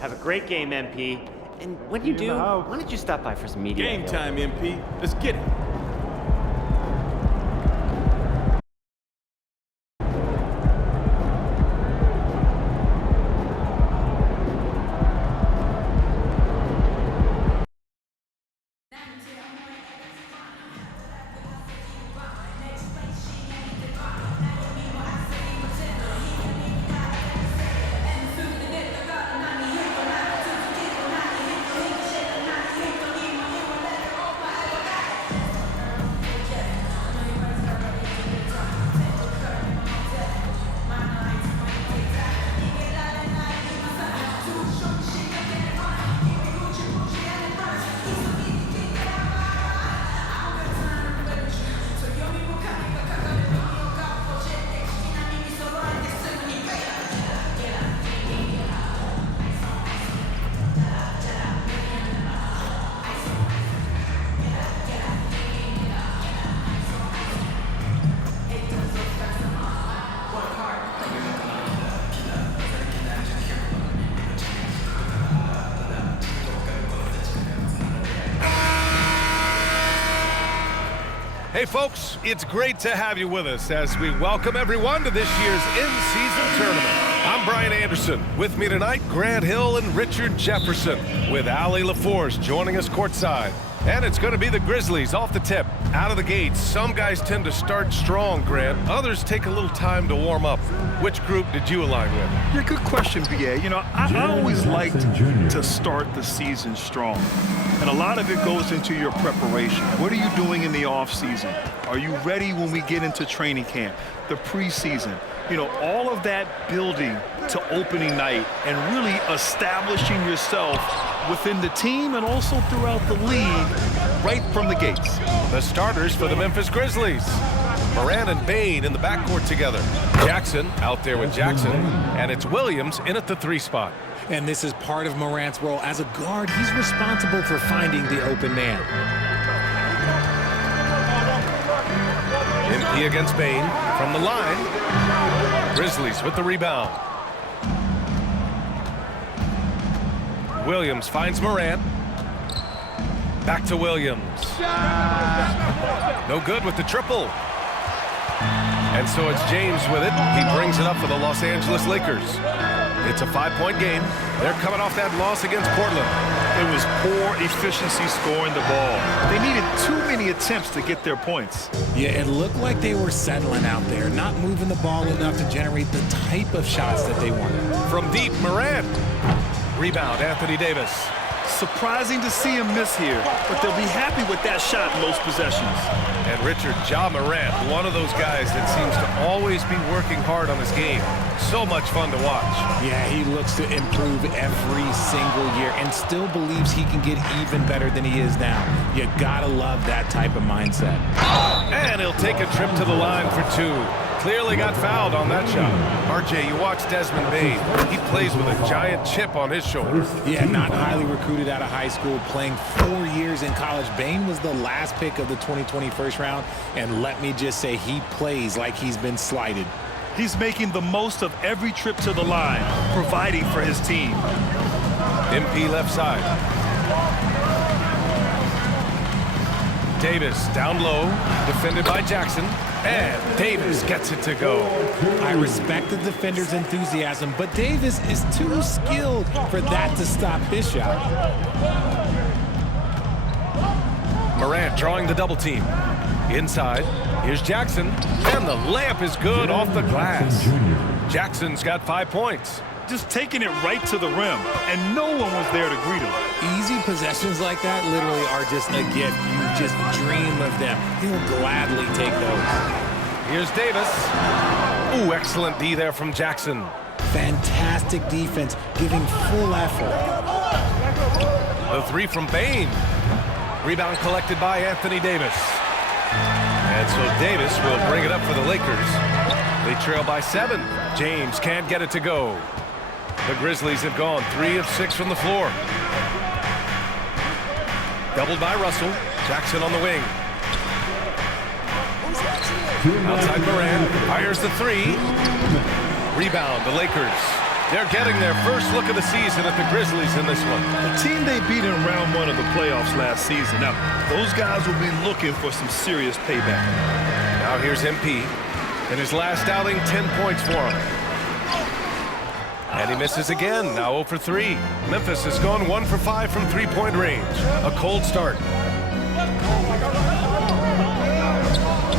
Have a great game, MP. And when you do, why don't you stop by for some media? Game time, MP. Let's get it. Hey folks, it's great to have you with us as we welcome everyone to this year's in-season tournament. I'm Brian Anderson. With me tonight, Grant Hill and Richard Jefferson, with Allie LaForce joining us courtside. And it's going to be the Grizzlies off the tip. Out of the gates, some guys tend to start strong, Grant. Others take a little time to warm up. Which group did you align with? Yeah, good question, BA. You know, I always liked to start the season strong. And a lot of it goes into your preparation. What are you doing in the off-season? Are you ready when we get into training camp, the preseason? You know, all of that building to opening night and really establishing yourself within the team and also throughout the league right from the gates. The starters for the Memphis Grizzlies. Morant and Bane in the backcourt together. Jackson out there with Jackson, and it's Williams in at the 3 spot. And this is part of Morant's role. As a guard, he's responsible for finding the open man. MP against Bane from the line. Grizzlies with the rebound. Williams finds Morant. Back to Williams. No good with the triple. And so it's James with it. He brings it up for the Los Angeles Lakers. It's a 5-point game. They're coming off that loss against Portland. It was poor efficiency scoring the ball. They needed too many attempts to get their points. Yeah, it looked like they were settling out there, not moving the ball enough to generate the type of shots that they wanted. From deep, Morant. Rebound, Anthony Davis. Surprising to see him miss here, but they'll be happy with that shot in most possessions. And Richard, Ja Morant, one of those guys that seems to always be working hard on his game. So much fun to watch. Yeah, he looks to improve every single year and still believes he can get even better than he is now. You gotta love that type of mindset. And he'll take a trip to the line for 2. Clearly got fouled on that shot. RJ, you watch Desmond Bane. He plays with a giant chip on his shoulder. Yeah, not highly recruited out of high school, playing 4 years in college. Bane was the last pick of the 2020 first round, and let me just say he plays like he's been slighted. He's making the most of every trip to the line, providing for his team. MP left side. Davis down low, defended by Jackson, and Davis gets it to go. I respect the defender's enthusiasm, but Davis is too skilled for that to stop his shot. Morant drawing the double team. Inside, here's Jackson, and the layup is good off the glass. Jackson's got 5 points. Just taking it right to the rim, and no one was there to greet him. Easy possessions like that literally are just a gift. You just dream of them. He'll gladly take those. Here's Davis. Ooh, excellent D there from Jackson. Fantastic defense, giving full effort. The 3 from Bane. Rebound collected by Anthony Davis. And so Davis will bring it up for the Lakers. They trail by 7. James can't get it to go. The Grizzlies have gone 3 of 6 from the floor. Doubled by Russell. Jackson on the wing. Outside Morant. Fires the 3. Rebound, the Lakers. They're getting their first look of the season at the Grizzlies in this one. The team they beat in round 1 of the playoffs last season. Now, those guys will be looking for some serious payback. Now here's MP. In his last outing, 10 points for him. And he misses again, now 0 for 3. Memphis has gone 1 for 5 from three-point range. A cold start.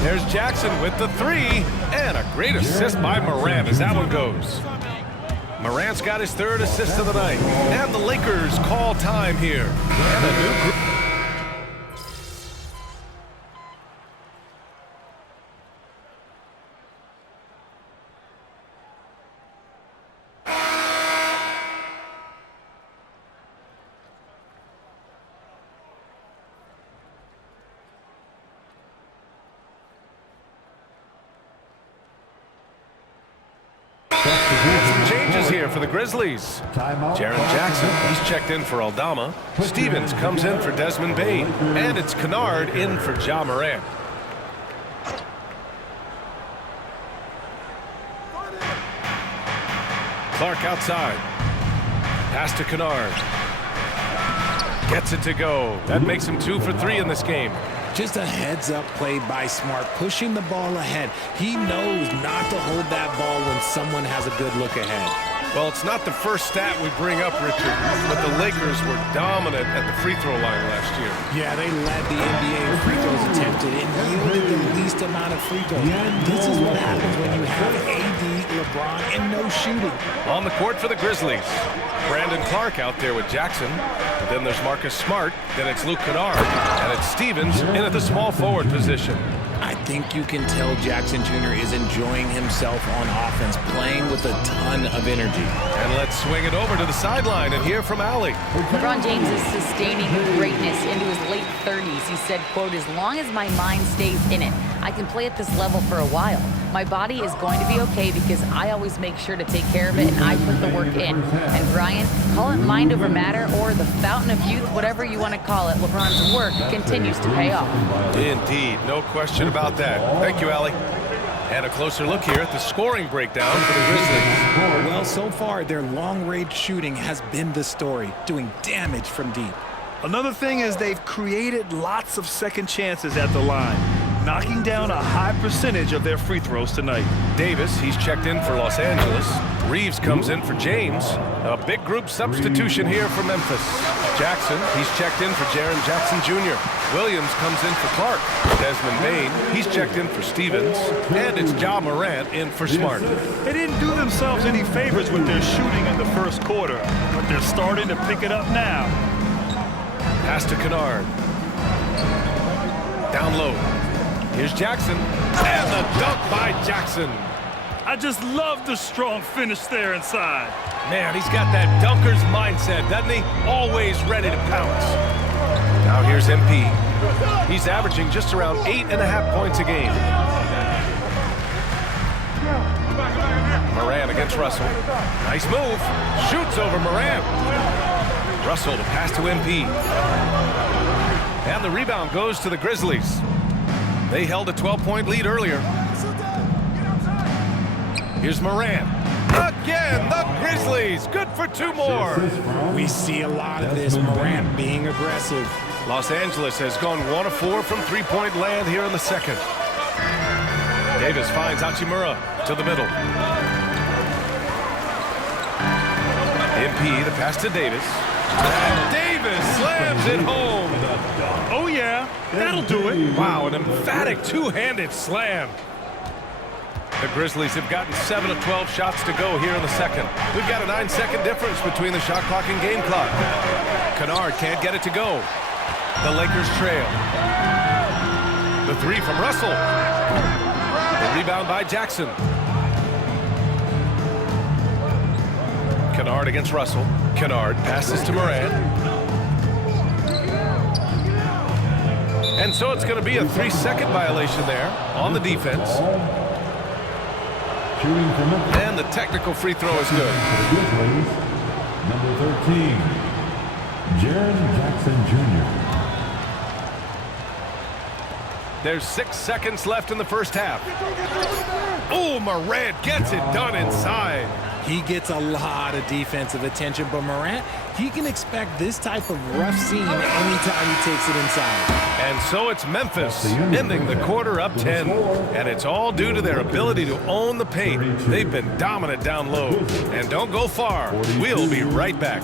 There's Jackson with the 3, and a great assist by Morant as that one goes. Morant's got his 3rd assist of the night, and the Lakers call time here. And a new group. Some changes here for the Grizzlies. Jaren Jackson, he's checked in for Aldama. Stevens comes in for Desmond Bane. And it's Kennard in for Ja Morant. Clark outside. Pass to Kennard. Gets it to go. That makes him 2 for 3 in this game. Just a heads-up play by Smart, pushing the ball ahead. He knows not to hold that ball when someone has a good look ahead. Well, it's not the first stat we bring up, Richard, but the Lakers were dominant at the free throw line last year. Yeah, they led the NBA in free throws attempted and yielded the least amount of free throws. This is what happens when you have AD, LeBron, and no shooting. On the court for the Grizzlies. Brandon Clark out there with Jackson. But then there's Marcus Smart. Then it's Luke Kennard. And it's Stevens in at the small forward position. I think you can tell Jackson Jr. is enjoying himself on offense, playing with a ton of energy. And let's swing it over to the sideline and hear from Allie. LeBron James is sustaining greatness into his late 30s. He said, quote, "As long as my mind stays in it, I can play at this level for a while. My body is going to be okay because I always make sure to take care of it and I put the work in." And Brian, call it mind over matter or the fountain of youth, whatever you want to call it, LeBron's work continues to pay off. Indeed, no question about that. Thank you, Allie. And a closer look here at the scoring breakdown for the Grizzlies. Well, so far, their long-range shooting has been the story, doing damage from deep. Another thing is they've created lots of second chances at the line, knocking down a high percentage of their free throws tonight. Davis, he's checked in for Los Angeles. Reeves comes in for James. A big group substitution here for Memphis. Jackson, he's checked in for Jaren Jackson Jr. Williams comes in for Clark. Desmond Bane, he's checked in for Stevens. And it's Ja Morant in for Smart. They didn't do themselves any favors with their shooting in the first quarter, but they're starting to pick it up now. Pass to Kennard. Down low. Here's Jackson. And the dunk by Jackson. I just love the strong finish there inside. Man, he's got that dunker's mindset, doesn't he? Always ready to pounce. Now here's MP. He's averaging just around 8.5 points a game. Morant against Russell. Nice move. Shoots over Morant. Russell to pass to MP. And the rebound goes to the Grizzlies. They held a 12-point lead earlier. Here's Morant. Again, the Grizzlies. Good for 2 more. We see a lot of this, Morant being aggressive. Los Angeles has gone 1 of 4 from three-point land here in the second. Davis finds Hachimura to the middle. MP, the pass to Davis. And Davis slams it home. Oh, yeah, that'll do it. Wow, an emphatic two-handed slam. The Grizzlies have gotten 7 of 12 shots to go here in the second. We've got a 9-second difference between the shot clock and game clock. Kennard can't get it to go. The Lakers trail. The 3 from Russell. The rebound by Jackson. Kennard against Russell. Kennard passes to Morant. And so it's going to be a 3-second violation there on the defense. And the technical free throw is good. Number 13, Jaren Jackson Jr. There's 6 seconds left in the first half. Oh, Morant gets it done inside. He gets a lot of defensive attention, but Morant, he can expect this type of rough scene anytime he takes it inside. And so it's Memphis ending the quarter up 10. And it's all due to their ability to own the paint. They've been dominant down low. And don't go far. We'll be right back.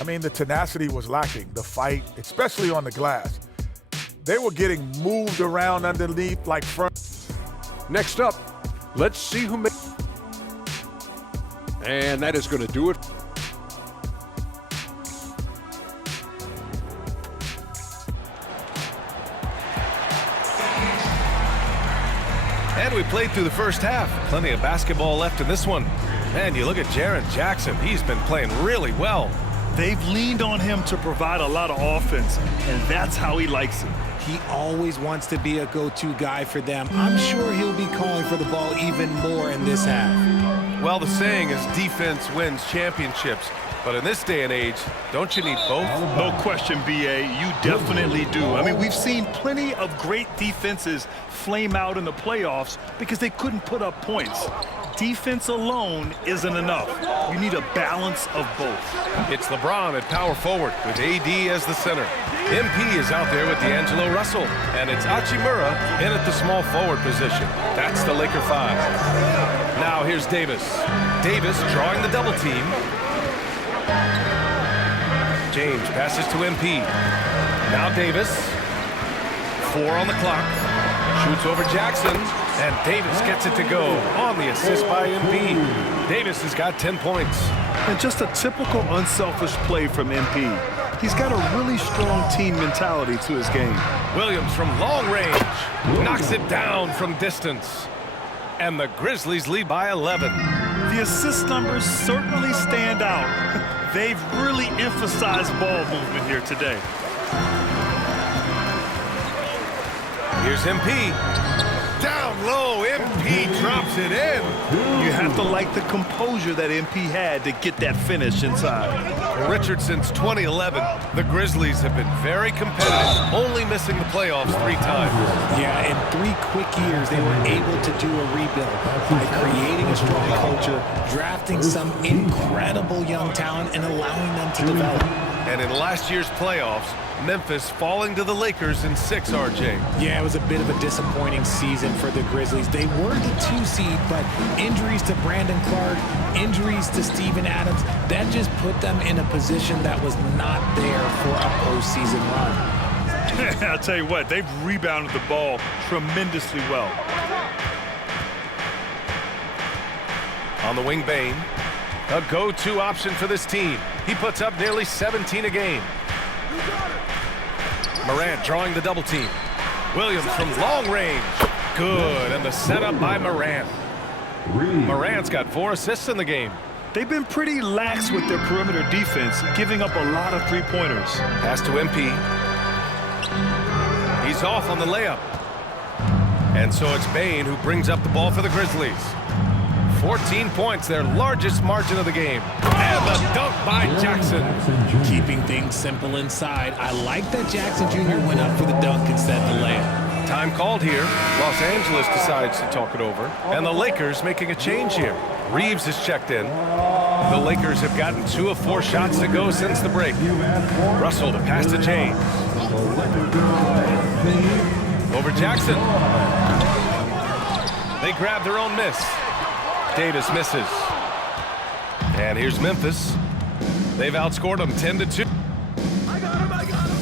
I mean, the tenacity was lacking, the fight, especially on the glass. They were getting moved around underneath like front. Next up, let's see who made. And that is going to do it. And we played through the first half. Plenty of basketball left in this one. Man, you look at Jaren Jackson. He's been playing really well. They've leaned on him to provide a lot of offense, and that's how he likes it. He always wants to be a go-to guy for them. I'm sure he'll be calling for the ball even more in this half. Well, the saying is defense wins championships. But in this day and age, don't you need both? No question, B.A. You definitely do. I mean, we've seen plenty of great defenses flame out in the playoffs because they couldn't put up points. Defense alone isn't enough. You need a balance of both. It's LeBron at power forward with AD as the center. MP is out there with D'Angelo Russell. And it's Hachimura in at the small forward position. That's the Laker 5. Now here's Davis. Davis drawing the double team. James passes to MP. Now Davis. 4 on the clock. Shoots over Jackson. And Davis gets it to go on the assist by MP. Davis has got 10 points. And just a typical unselfish play from MP. He's got a really strong team mentality to his game. Williams from long range knocks it down from distance. And the Grizzlies lead by 11. The assist numbers certainly stand out. They've really emphasized ball movement here today. Here's MP. Down low, MP drops it in. You have to like the composure that MP had to get that finish inside. Richard, since 2011, the Grizzlies have been very competitive, only missing the playoffs 3 times. Yeah, in 3 quick years, they were able to do a rebuild by creating a strong culture, drafting some incredible young talent, and allowing them to develop. And in last year's playoffs, Memphis falling to the Lakers in 6, RJ. Yeah, it was a bit of a disappointing season for the Grizzlies. They were the 2 seed, but injuries to Brandon Clark, injuries to Steven Adams, that just put them in a position that was not there for a postseason run. I'll tell you what, they've rebounded the ball tremendously well. On the wing, Bane, a go-to option for this team. He puts up nearly 17 a game. Morant drawing the double team. Williams from long range. Good, and the setup by Morant. Morant's got 4 assists in the game. They've been pretty lax with their perimeter defense, giving up a lot of 3-pointers. Pass to MP. He's off on the layup. And so it's Bane who brings up the ball for the Grizzlies. 14 points, their largest margin of the game. And the dunk by Jackson. Keeping things simple inside. I like that Jackson Jr. went up for the dunk instead of the layup. Time called here. Los Angeles decides to talk it over. And the Lakers making a change here. Reeves is checked in. The Lakers have gotten 2 of 4 shots to go since the break. Russell to pass to James. Over Jackson. They grab their own miss. Davis misses. And here's Memphis. They've outscored them 10-2. I got him, I got him.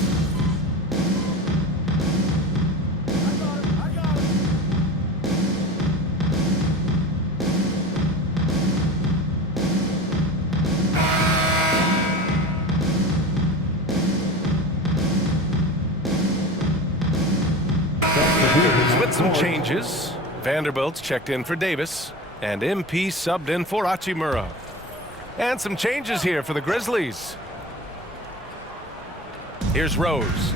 With some changes, Vanderbilt's checked in for Davis. And MP subbed in for Hachimura. And some changes here for the Grizzlies. Here's Rose.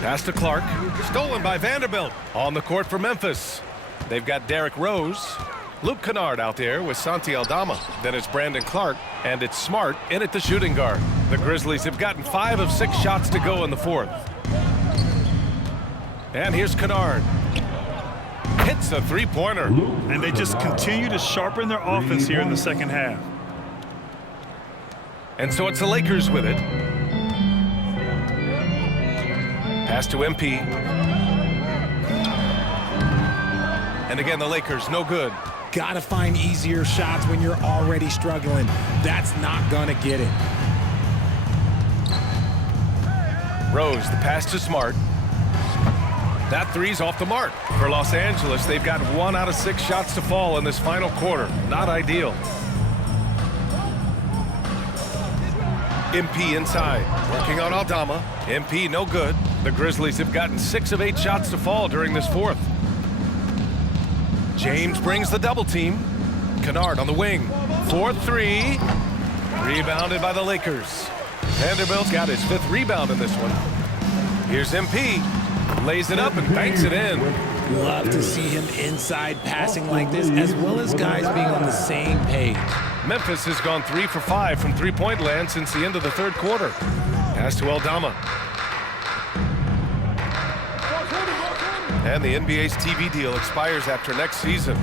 Pass to Clark. Stolen by Vanderbilt. On the court for Memphis. They've got Derrick Rose. Luke Kennard out there with Santi Aldama. Then it's Brandon Clark, and it's Smart in at the shooting guard. The Grizzlies have gotten 5 of 6 shots to go in the 4th. And here's Kennard. Hits a three-pointer. And they just continue to sharpen their offense here in the second half. And so it's the Lakers with it. Pass to MP. And again, the Lakers, no good. Gotta find easier shots when you're already struggling. That's not gonna get it. Rose, the pass to Smart. That three's off the mark. For Los Angeles, they've got 1 out of 6 shots to fall in this final quarter. Not ideal. MP inside, working on Aldama. MP no good. The Grizzlies have gotten 6 of 8 shots to fall during this 4th. James brings the double team. Kennard on the wing. 4-3. Rebounded by the Lakers. Vanderbilt's got his 5th rebound in this one. Here's MP. Lays it up and banks it in. Love to see him inside passing like this, as well as guys being on the same page. Memphis has gone 3 for 5 from three-point land since the end of the 3rd quarter. Pass to Aldama. And the NBA's TV deal expires after next season.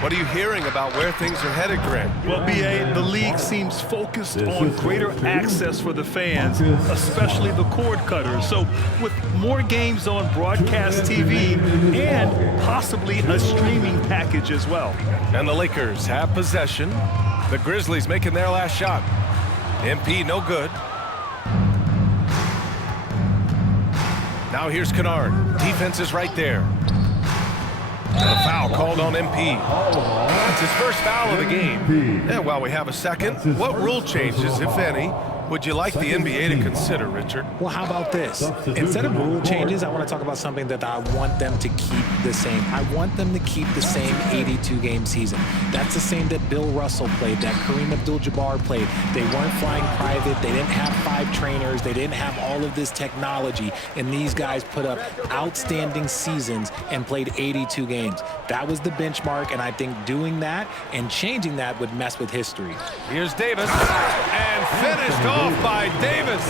What are you hearing about where things are headed, Grant? Well, BA, the league seems focused on greater access for the fans, especially the cord cutters. So with more games on broadcast TV and possibly a streaming package as well. And the Lakers have possession. The Grizzlies making their last shot. MP no good. Now here's Kennard. Defense is right there. And a foul called on MP. That's his first foul of the game. And while we have a second, what rule changes, if any, would you like the NBA to consider, Richard? Well, how about this? Instead of rule changes, I want to talk about something that I want them to keep the same. I want them to keep the same 82-game season. That's the same that Bill Russell played, that Kareem Abdul-Jabbar played. They weren't flying private. They didn't have 5 trainers. They didn't have all of this technology. And these guys put up outstanding seasons and played 82 games. That was the benchmark, and I think doing that and changing that would mess with history. Here's Davis, and finished off by Davis.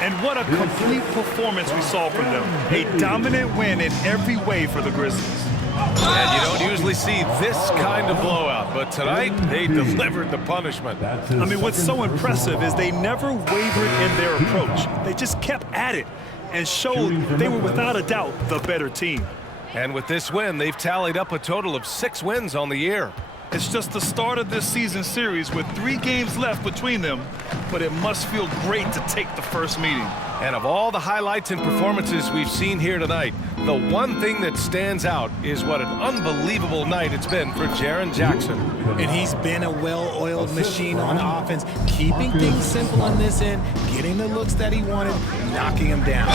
And what a complete performance we saw from them. A dominant win in every way for the Grizzlies. And you don't usually see this kind of blowout, but tonight they delivered the punishment. I mean, what's so impressive is they never wavered in their approach. They just kept at it and showed they were without a doubt the better team. And with this win, they've tallied up a total of 6 wins on the year. It's just the start of this season series with 3 games left between them, but it must feel great to take the first meeting. And of all the highlights and performances we've seen here tonight, the one thing that stands out is what an unbelievable night it's been for Jaren Jackson. And he's been a well-oiled machine on offense, keeping things simple in this end, getting the looks that he wanted, knocking them down.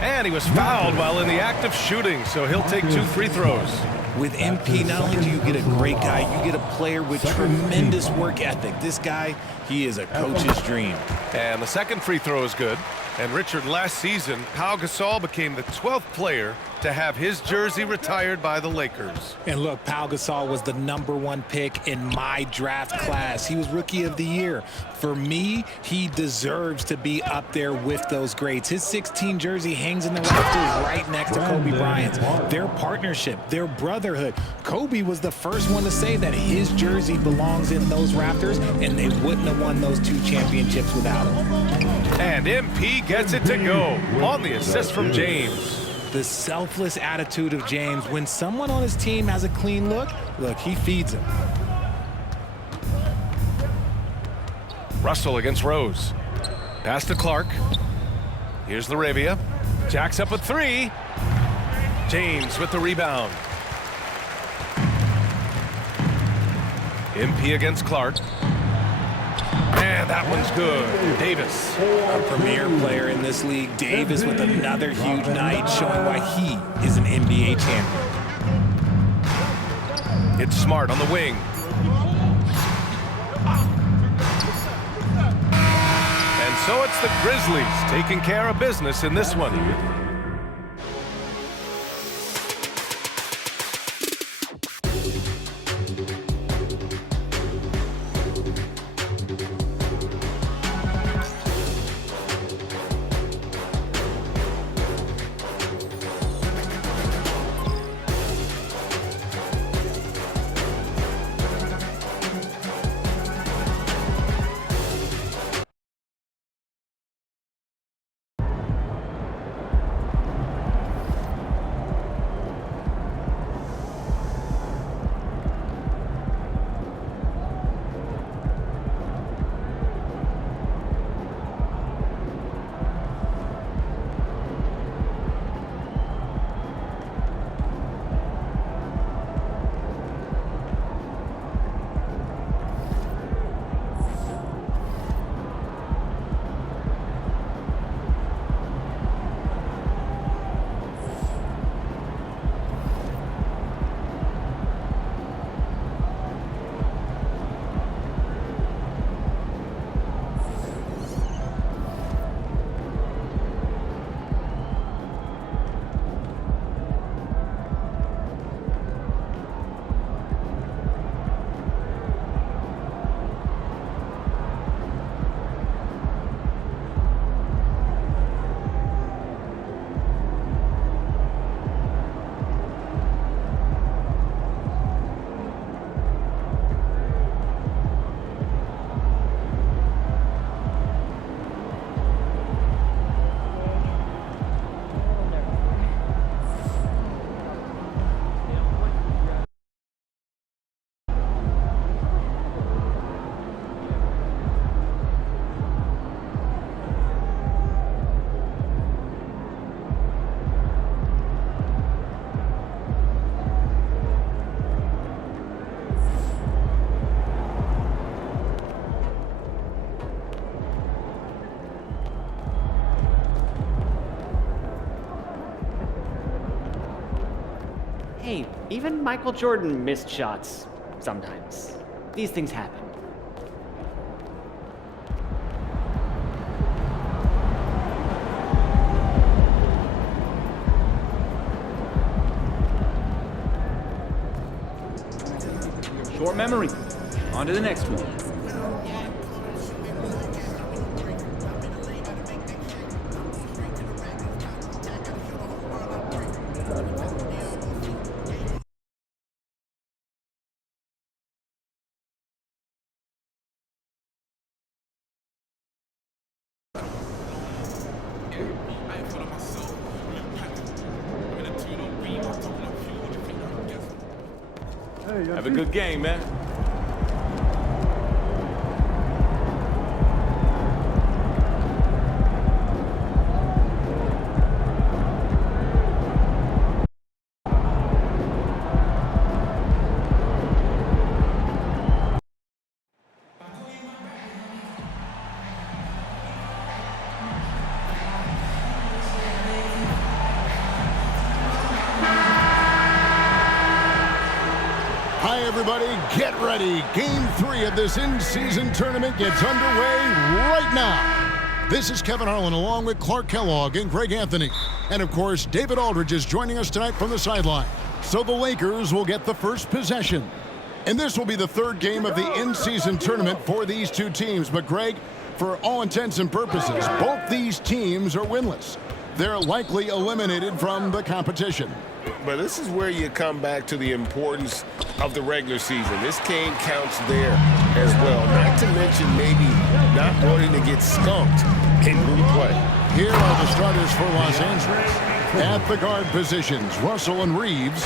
And he was fouled while in the act of shooting, so he'll take 2 free throws. With MP, not only do you get a great guy, you get a player with tremendous work ethic. This guy, he is a coach's dream. And the second free throw is good. And Richard, last season, Pau Gasol became the 12th player to have his jersey retired by the Lakers. And look, Pau Gasol was the #1 pick in my draft class. He was Rookie of the Year. For me, he deserves to be up there with those greats. His 16 jersey hangs in the rafters right next to Kobe Bryant's. Their partnership, their brotherhood. Kobe was the first one to say that his jersey belongs in those rafters, and they wouldn't have won those 2 championships without him. And MP gets it to go on the assist from James. The selfless attitude of James. When someone on his team has a clean look, he feeds him. Russell against Rose. Pass to Clark. Here's Laravia. Jacks up a 3. James with the rebound. MP against Clark. And that one's good. Davis. A premier player in this league. Davis with another huge night, showing why he is an NBA champion. It's Smart on the wing. And so it's the Grizzlies taking care of business in this one. Hey, even Michael Jordan missed shots sometimes. These things happen. Short memory. On to the next one. Have a good game, man. Hi, everybody. Get ready. Game 3 of this in-season tournament gets underway right now. This is Kevin Harlan along with Clark Kellogg and Greg Anthony. And, of course, David Aldridge is joining us tonight from the sideline. So the Lakers will get the first possession. And this will be the third game of the in-season tournament for these two teams. But, Greg, for all intents and purposes, both these teams are winless. They're likely eliminated from the competition. But this is where you come back to the importance of the regular season. This game counts there as well. Not to mention maybe not wanting to get skunked in group play. Here are the starters for Los Angeles. At the guard positions, Russell and Reeves.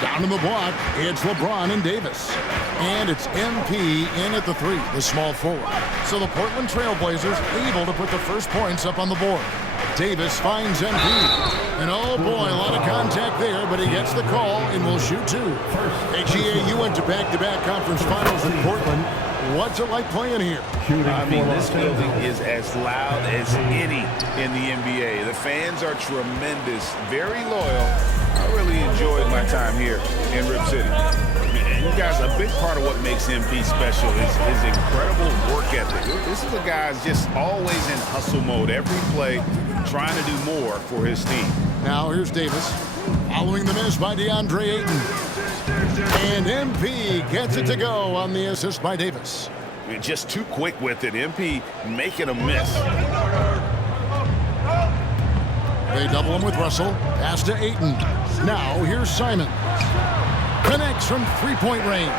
Down in the block, it's LeBron and Davis. And it's MP in at the 3, the small forward. So the Portland Trailblazers able to put the first points up on the board. Davis finds MP. And oh boy, a lot of contact there, but he gets the call and will shoot 2. HEA, you went to back-to-back conference finals in Portland. What's it like playing here? I mean, this building is as loud as any in the NBA. The fans are tremendous, very loyal. I really enjoyed my time here in Rip City. And you guys, a big part of what makes MP special is his incredible work ethic. This is a guy who's just always in hustle mode, every play, trying to do more for his team. Now here's Davis, following the miss by DeAndre Ayton. And MP gets it to go on the assist by Davis. I mean, just too quick with it. MP making a miss. They double him with Russell. Pass to Ayton. Now here's Simon. Connects from three-point range.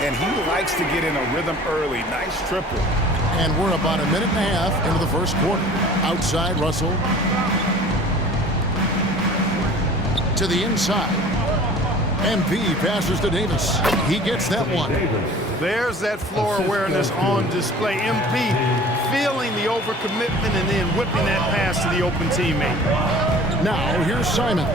And he likes to get in a rhythm early. Nice triple. And we're about a minute and a half into the first quarter. Outside Russell. To the inside. MP passes to Davis. He gets that one. There's that floor awareness on display. MP feeling the overcommitment and then whipping that pass to the open teammate. Now here's Simon.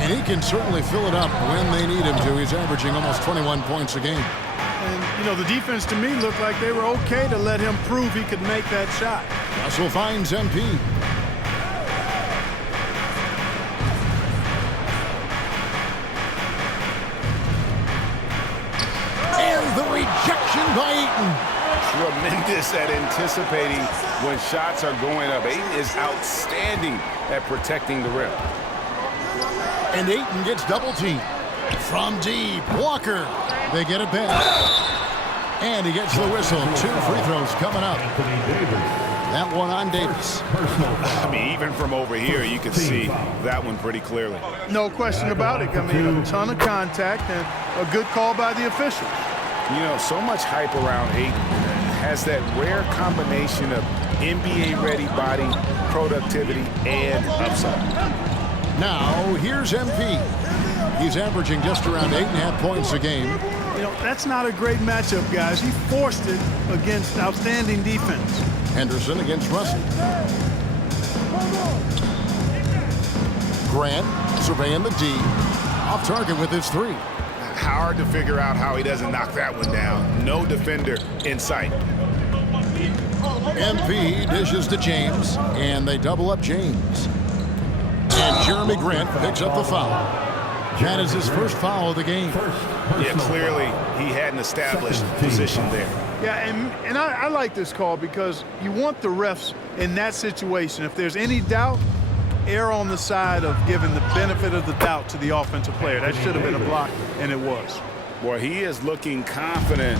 And he can certainly fill it up when they need him to. He's averaging almost 21 points a game. And, you know, the defense to me looked like they were okay to let him prove he could make that shot. Russell finds MP. And the rejection by Ayton. Tremendous at anticipating when shots are going up. Ayton is outstanding at protecting the rim. And Ayton gets double teamed. From deep, Walker. They get it back. And he gets the whistle. 2 free throws coming up. That one on Davis. I mean, even from over here, you can see that one pretty clearly. No question about it. I mean, a ton of contact and a good call by the official. You know, so much hype around Ayton. Has that rare combination of NBA-ready body, productivity, and upside. Now, here's MP. He's averaging just around 8.5 points a game. You know, that's not a great matchup, guys. He forced it against outstanding defense. Henderson against Russell. Grant surveying the D. Off target with his 3. Hard to figure out how he doesn't knock that one down. No defender in sight. MP dishes to James, and they double up James. And Jeremy Grant picks up the foul. That is his first foul of the game. Yeah, clearly he hadn't established position there. Yeah, and I like this call because you want the refs in that situation. If there's any doubt, err on the side of giving the benefit of the doubt to the offensive player. That should have been a block, and it was. Boy, he is looking confident.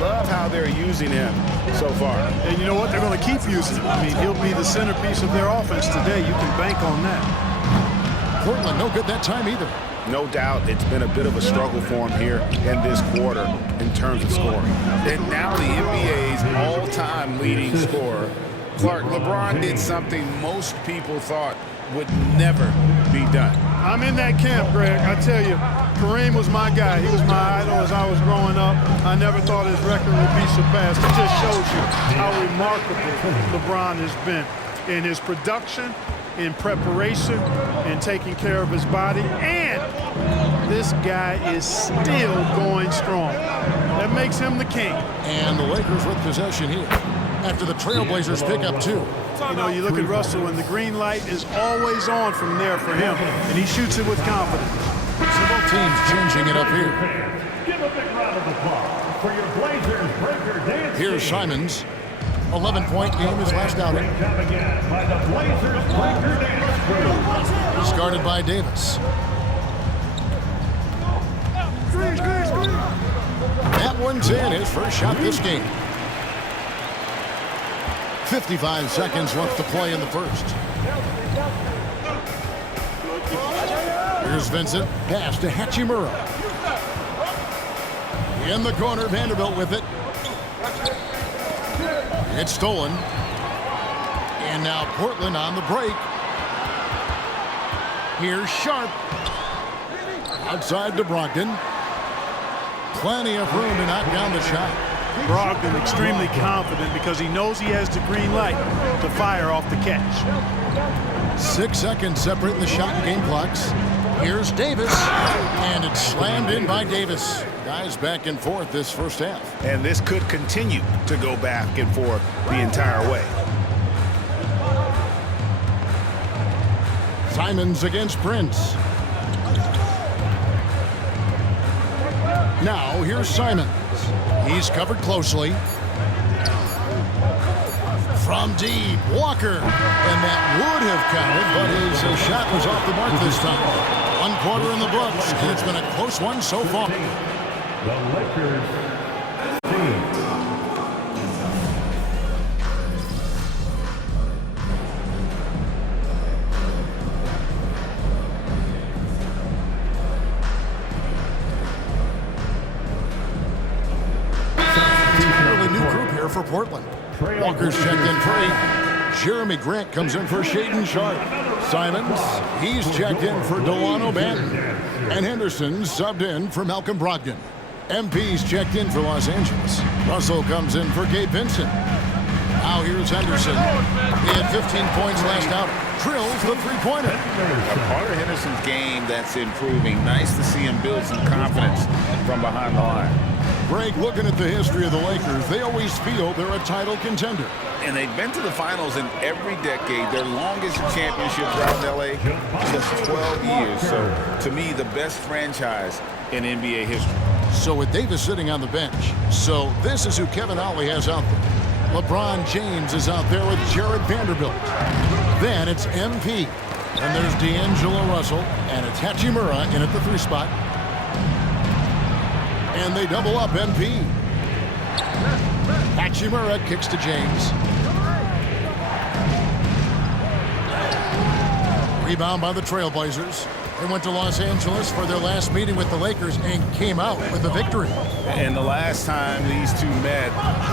Love how they're using him so far. And you know what? They're going to keep using him. I mean, he'll be the centerpiece of their offense today. You can bank on that. Portland, no good that time either. No doubt it's been a bit of a struggle for him here in this quarter in terms of scoring. And now the NBA's all-time leading scorer, Clark. LeBron did something most people thought would never be done. I'm in that camp, Greg. I tell you, Kareem was my guy. He was my idol as I was growing up. I never thought his record would be surpassed. It just shows you how remarkable LeBron has been in his production, in preparation, in taking care of his body, and this guy is still going strong. That makes him the king. And the Lakers with possession here after the Trailblazers pick up 2. You know, you look at Russell, and the green light is always on from there for him, and he shoots it with confidence. So both teams changing it up here. Give a big round of applause for your Blazers breaker dance. Here's Simons. 11-point game his last outing. By the Blazers breaker dance crew. He's guarded by Davis. That one's in, his first shot this game. 55 seconds left to play in the first. Here's Vincent. Pass to Hachimura. In the corner, Vanderbilt with it. It's stolen. And now Portland on the break. Here's Sharp. Outside to Brogdon. Plenty of room to knock down the shot. Brogdon extremely confident because he knows he has the green light to fire off the catch. 6 seconds separating the shot and game clocks. Here's Davis, and it's slammed in by Davis. Guys back and forth this first half. And this could continue to go back and forth the entire way. Simons against Prince. Now here's Simons. He's covered closely. From deep, Walker. And that would have counted, but his shot was off the mark this time. 1 quarter in the books, and it's been a close one so far. The Lakers team. For Portland. Walker's checked in for 8. Jeremy Grant comes in for Shaedon Sharp. Simons, he's checked in for Delano Banton. And Henderson subbed in for Malcolm Brogdon. MP's checked in for Los Angeles. Russell comes in for Gabe Vincent. Now here's Henderson. He had 15 points last out. Drills the three-pointer. A part of Henderson's game that's improving. Nice to see him build some confidence from behind the line. Greg, looking at the history of the Lakers, they always feel they're a title contender. And they've been to the finals in every decade. Their longest championship round in L.A. just 12 years. So, to me, the best franchise in NBA history. So with Davis sitting on the bench, so this is who Kevin Ollie has out there. LeBron James is out there with Jared Vanderbilt. Then it's MP. And there's D'Angelo Russell, and it's Hachimura in at the 3 spot. And they double up MP. Hachimura kicks to James. Rebound by the Trailblazers. They went to Los Angeles for their last meeting with the Lakers and came out with a victory. And the last time these two met,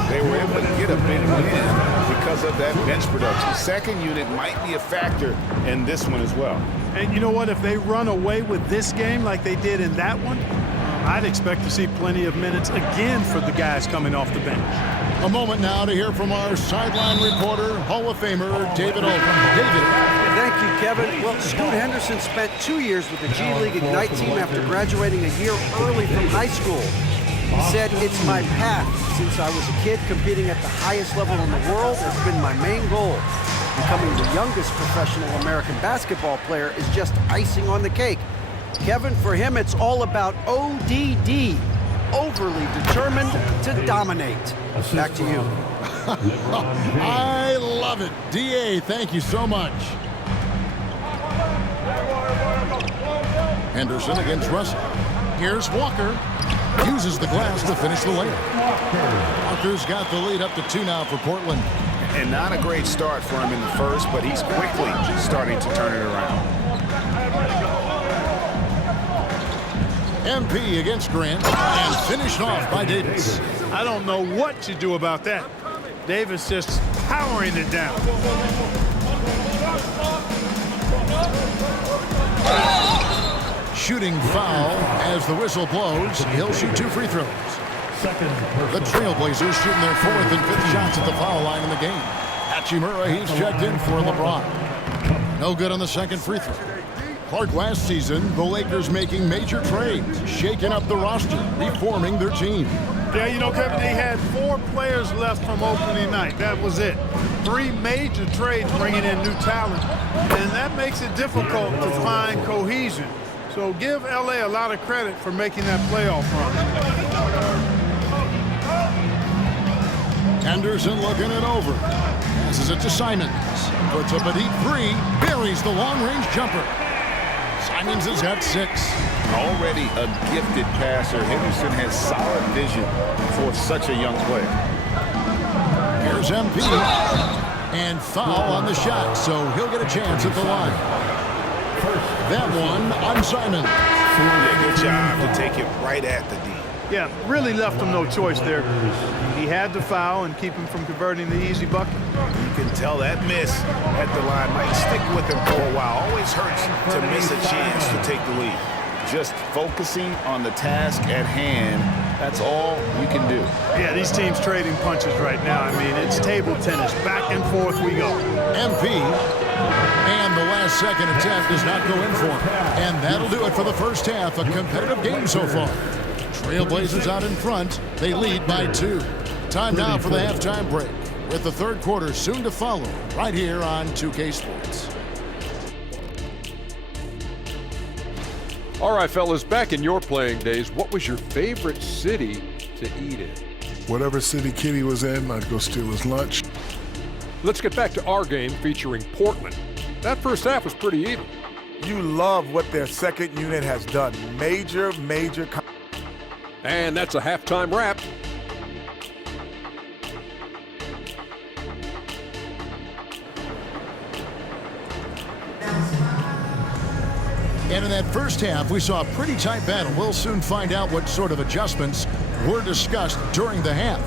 they were able to get a big win because of that bench production. Second unit might be a factor in this one as well. And you know what? If they run away with this game like they did in that one, I'd expect to see plenty of minutes again for the guys coming off the bench. A moment now to hear from our sideline reporter, Hall of Famer David Oldham. David. Thank you, Kevin. Well, Scoot Henderson spent 2 years with the G League Ignite team after graduating a year early from high school. He said, "It's my path. Since I was a kid, competing at the highest level in the world has been my main goal. Becoming the youngest professional American basketball player is just icing on the cake. Kevin, for him, it's all about ODD, overly determined to dominate. Back to you. I love it. DA, thank you so much. Henderson against Russell. Here's Walker. Uses the glass to finish the layup. Walker's got the lead up to 2 now for Portland. And not a great start for him in the first, but he's quickly starting to turn it around. MP against Grant, and finished off by Davis. I don't know what you do about that. Davis just powering it down. Shooting foul as the whistle blows. He'll shoot 2 free throws. The Trailblazers shooting their 4th and 5th shots at the foul line in the game. Hachimura, he's checked in for LeBron. No good on the second free throw. Clark, last season, the Lakers making major trades, shaking up the roster, reforming their team. Yeah, you know, Kevin, they had 4 players left from opening night. That was it. 3 major trades bringing in new talent, and that makes it difficult to find cohesion. So give LA a lot of credit for making that playoff run. Henderson looking it over. Passes it to Simons. Puts up a deep 3. Buries the long-range jumper. Simons has got 6. Already a gifted passer, Henderson has solid vision for such a young player. Here's MP. And foul on the shot, so he'll get a chance at the line. That one on Simons. Yeah, good job to take it right at the D. Yeah, really left him no choice there. He had to foul and keep him from converting the easy bucket. You can tell that miss at the line might stick with him for a while. Always hurts to miss a chance to take the lead. Just focusing on the task at hand, that's all you can do. Yeah, these teams trading punches right now. I mean, it's table tennis. Back and forth we go. MP. And the last second attempt does not go in for him. And that'll do it for the first half. A competitive game so far. Trailblazers out in front. They lead by 2. Time now for the halftime break, with the third quarter soon to follow, right here on 2K Sports. All right, fellas, back in your playing days, what was your favorite city to eat in? Whatever city Kitty was in, I'd go steal his lunch. Let's get back to our game featuring Portland. That first half was pretty even. You love what their second unit has done. Major. And that's a halftime wrap. And in that first half, we saw a pretty tight battle. We'll soon find out what sort of adjustments were discussed during the half.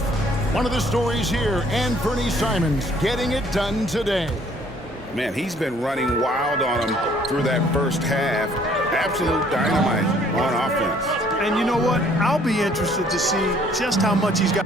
One of the stories here, and Bernie Simons getting it done today. Man, he's been running wild on him through that first half. Absolute dynamite on offense. And you know what? I'll be interested to see just how much he's got.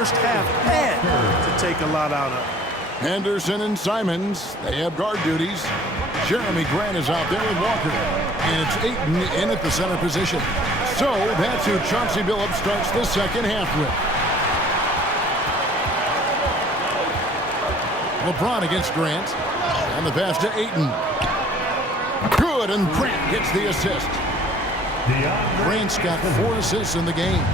first half had to take a lot out of. Henderson and Simons, they have guard duties. Jeremy Grant is out there with Walker. And it's Ayton in at the center position. So that's who Chauncey Billups starts the second half with. LeBron against Grant. And the pass to Ayton. Good, and Grant gets the assist. Grant's got 4 assists in the game.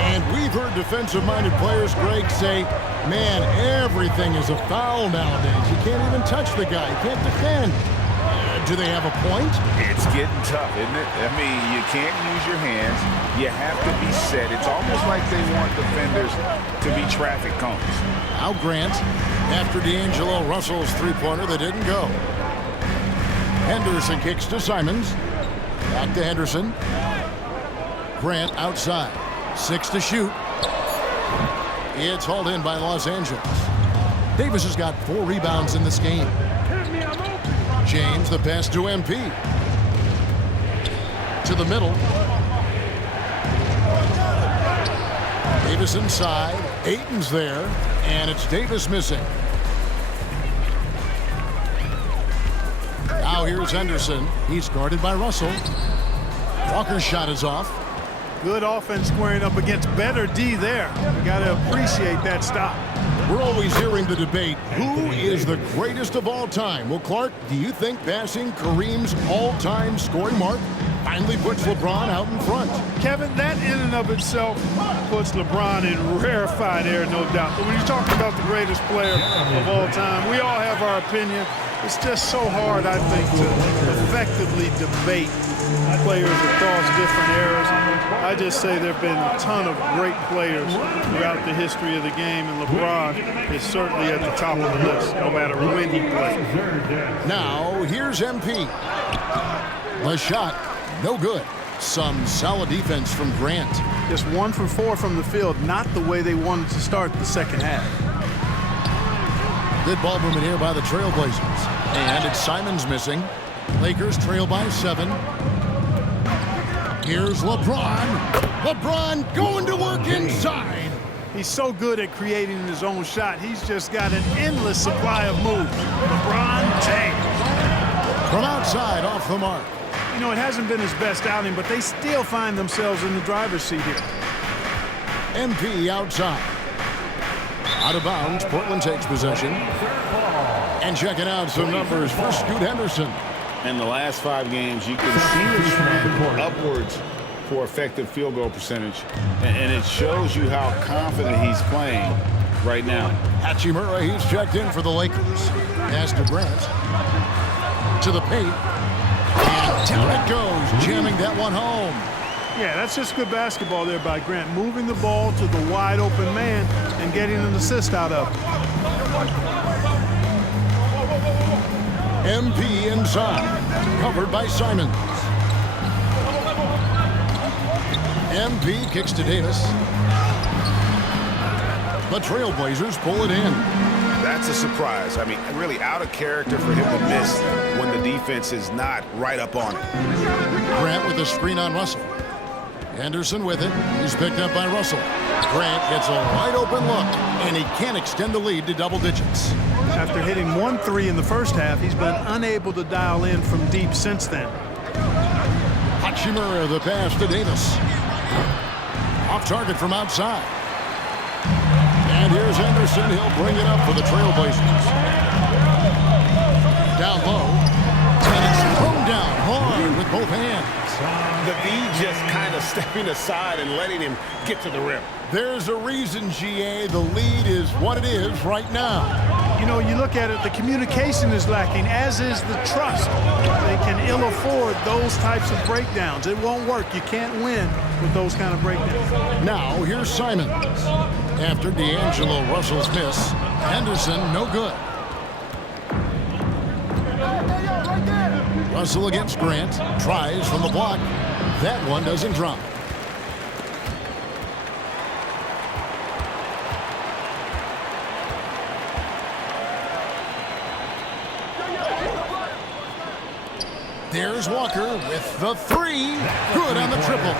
And we've heard defensive-minded players, Greg, say, man, everything is a foul nowadays. You can't even touch the guy. You can't defend. Do they have a point? It's getting tough, isn't it? I mean, you can't use your hands. You have to be set. It's almost like they want defenders to be traffic cones. Now Grant, after D'Angelo Russell's three-pointer that didn't go. Henderson kicks to Simons. Back to Henderson. Grant outside. 6 to shoot. It's hauled in by Los Angeles. Davis has got 4 rebounds in this game. James, the pass to MP. To the middle. Davis inside. Ayton's there. And it's Davis missing. Now here's Henderson. He's guarded by Russell. Walker's shot is off. Good offense squaring up against better D there. You got to appreciate that stop. We're always hearing the debate, who is the greatest of all time? Well, Clark, do you think passing Kareem's all-time scoring mark finally puts LeBron out in front? Kevin, that in and of itself puts LeBron in rarefied air, no doubt. But when you're talking about the greatest player of all time, we all have our opinion. It's just so hard, I think, to effectively debate players across different eras. I just say there have been a ton of great players throughout the history of the game, and LeBron is certainly at the top of the list, no matter when he plays. Now, here's MP. The shot, no good. Some solid defense from Grant. Just 1 for 4 from the field, not the way they wanted to start the second half. Good ball movement here by the Trailblazers. And it's Simons missing. Lakers trail by 7. Here's LeBron. LeBron going to work inside. He's so good at creating his own shot. He's just got an endless supply of moves. LeBron James. From outside, off the mark. You know, it hasn't been his best outing, but they still find themselves in the driver's seat here. MP outside. Out of bounds, Portland takes possession. And checking out some numbers for Scoot Henderson. In the last 5 games, you can see the trend upwards for effective field goal percentage. And it shows you how confident he's playing right now. Hachimura, he's checked in for the Lakers. Pass to Grant. To the paint. And down it goes, jamming that one home. Yeah, that's just good basketball there by Grant. Moving the ball to the wide open man and getting an assist out of it. MP inside, covered by Simons. MP kicks to Davis. The Trailblazers pull it in. That's a surprise. I mean, really out of character for him to miss when the defense is not right up on it. Grant with a screen on Russell. Henderson with it. He's picked up by Russell. Grant gets a wide open look, and he can't extend the lead to double digits. After hitting 1 3 in the first half, he's been unable to dial in from deep since then. Hachimura, the pass to Davis. Off target from outside. And here's Henderson. He'll bring it up for the Trailblazers. Down low. And it's thrown down hard with both hands. The V just kind of stepping aside and letting him get to the rim. There's a reason, GA, the lead is what it is right now. You know, you look at it, the communication is lacking, as is the trust. They can ill afford those types of breakdowns. It won't work. You can't win with those kind of breakdowns. Now, here's Simons. After D'Angelo Russell's miss, Henderson no good. Russell against Grant. Tries from the block. That one doesn't drop. There's Walker with the 3. Good on the triple.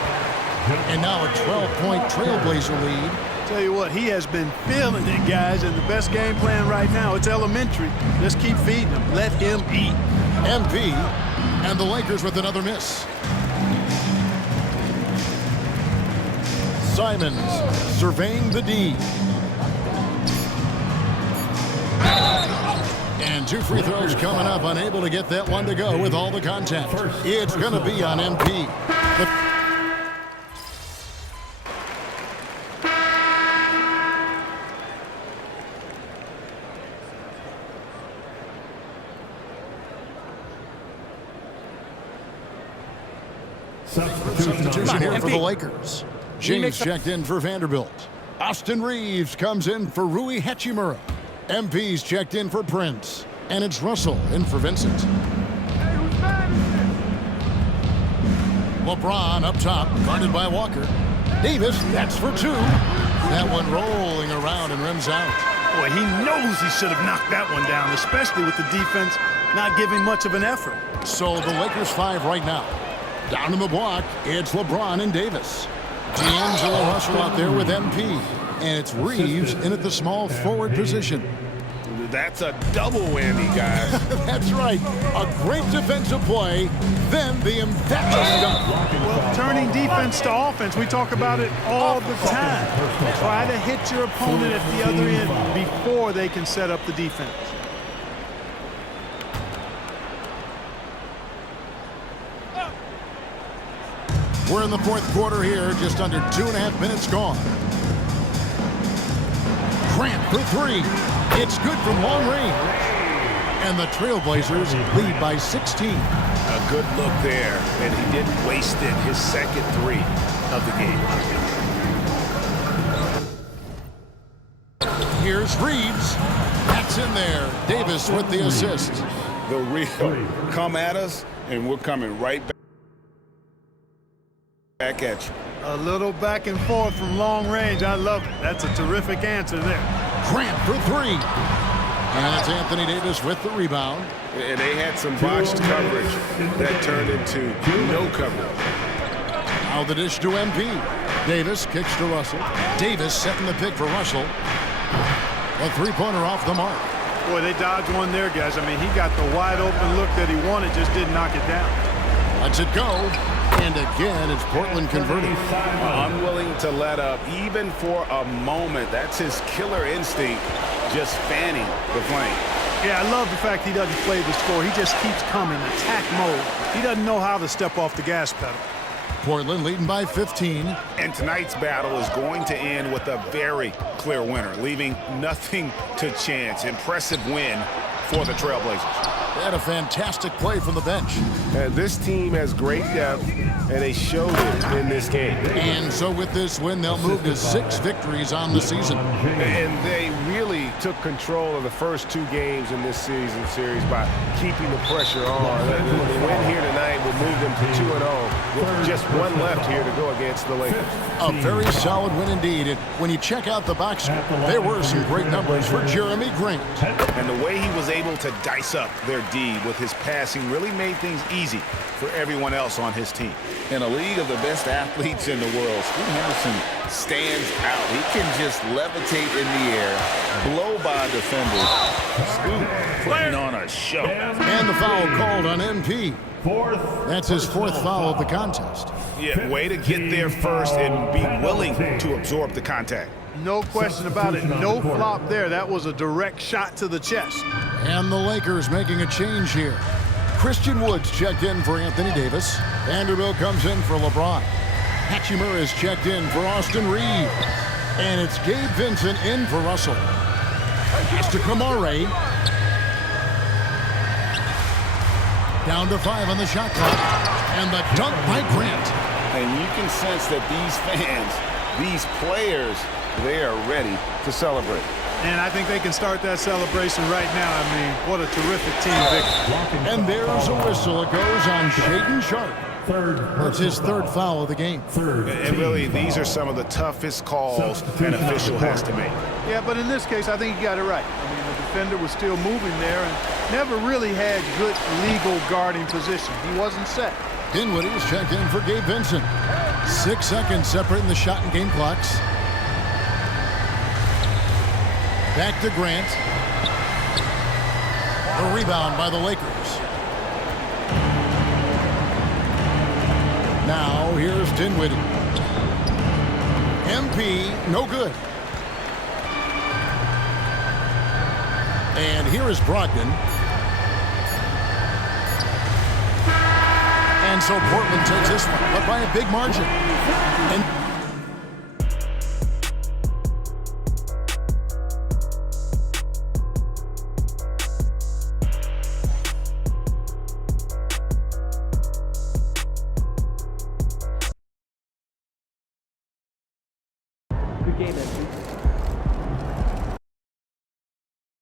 And now a 12-point Trailblazer lead. Tell you what, he has been feeling it, guys, and the best game plan right now, it's elementary. Just keep feeding him. Let him eat. MP and the Lakers with another miss. Simons surveying the D. And 2 free throws coming up, unable to get that one to go with all the contact. It's going to be on MP. Substitution here for the Lakers. James checked in for Vanderbilt. Austin Reeves comes in for Rui Hachimura. MP's checked in for Prince. And it's Russell in for Vincent. LeBron up top, guarded by Walker. Davis, that's for 2. That one rolling around and rims out. Boy, he knows he should have knocked that one down, especially with the defense not giving much of an effort. So the Lakers 5 right now. Down in the block, it's LeBron and Davis. D'Angelo Russell out there with MP. And it's Reeves in at the small forward position. That's a double whammy, guys. That's right. A great defensive play, then the emphatic dunk. Well, turning defense to offense, we talk about it all the time. Try to hit your opponent at the other end before they can set up the defense. We're in the 4th quarter here, just under 2.5 minutes gone. Grant for 3. It's good from long range. And the Trailblazers lead by 16. A good look there, and he didn't waste it. His second 3 of the game. Here's Reeves. That's in there. Davis with the assist. The real come at us, and we're coming right back at you. A little back and forth from long range. I love it. That's a terrific answer there. Grant for 3. And it's Anthony Davis with the rebound. And they had some botched coverage that turned into no coverage. Now the dish to MP. Davis kicks to Russell. Davis setting the pick for Russell. A 3-pointer off the mark. Boy, they dodged one there, guys. I mean, he got the wide open look that he wanted, just didn't knock it down. Lets it go. And again, it's Portland converting. Unwilling to let up, even for a moment. That's his killer instinct, just fanning the flame. Yeah, I love the fact he doesn't play the score. He just keeps coming, attack mode. He doesn't know how to step off the gas pedal. Portland leading by 15. And tonight's battle is going to end with a very clear winner, leaving nothing to chance. Impressive win for the Trailblazers. They had a fantastic play from the bench. This team has great depth, and they showed it in this game. And so with this win, they'll move to 6 victories on the season. And they really took control of the first 2 games in this season series by keeping the pressure on. The win here tonight will move them to 2-0 with just 1 left here to go against the Lakers. A very solid win indeed. And when you check out the box score, there were some great numbers for Jeremy Grant. And the way he was able to dice up their D with his passing really made things easy for everyone else on his team. In a league of the best athletes in the world, Scoot Henderson stands out. He can just levitate in the air, blow by defenders. Scoot putting on a show. And the foul called on MP. That's his 4th foul of the contest. Yeah, way to get there first and be willing to absorb the contact. No question about it. No flop there. That was a direct shot to the chest. And the Lakers making a change here. Christian Woods checked in for Anthony Davis. Vanderbilt comes in for LeBron. Hachimura is checked in for Austin Reeves. And it's Gabe Vincent in for Russell. Pass to Kamare. Down to 5 on the shot clock. And the dunk by Grant. And you can sense that these fans, these players, they are ready to celebrate. And I think they can start that celebration right now. I mean, what a terrific team victory. And there's a whistle. It goes on Shaedon Sharpe. That's his 3rd foul of the game. And really, these are some of the toughest calls an official has to make. Yeah, but in this case, I think he got it right. I mean, the defender was still moving there and never really had good legal guarding position. He wasn't set. Dinwiddie's checked in for Gabe Vincent. 6 seconds separating the shot and game clocks. Back to Grant. The rebound by the Lakers. Now here's Dinwiddie. MP, no good. And here is Brogdon. And so Portland takes this one, but by a big margin. And Good game, MP.